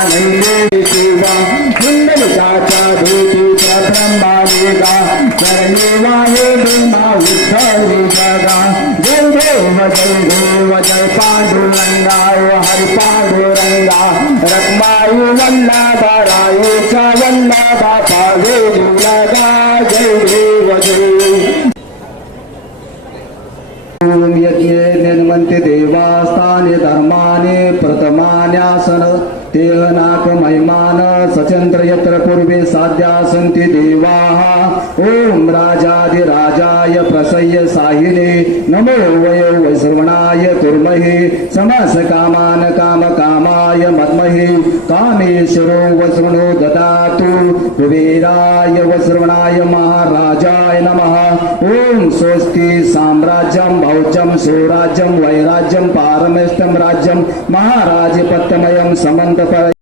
नैले शिवा कुंडलिकाच्या धोती प्रब्रह्मालिका चरणी वाहे भीमा विठ्ठल जगा जय देव जय पांडुरंगाय हरि पांडुरंगा रखमाई वल्लभराय च वल्लभा पावे लगा जय देव जय यज्ञे निर्मन्ते देवास्ताने धर्माने प्रथमान्यासन तेलनाक महिमान सचंद्र यत्र पूर्वे साध्या सन्ति देवाः ओम राजाधिराजाय प्रसय्य साहिने नमो वयो वैश्रवणाय तुर्महे समस कामान काम कामाय मद्महे कामेश्वरो वसृणो ददातु कुबेराय वसृवणाय महाराजाय नमः ओम स्वस्ति साम्राज्यं भौज्यं स्वराज्यं वैराज्यं पारमेष्टं राज्यं महाराजपत्यमयं समन्त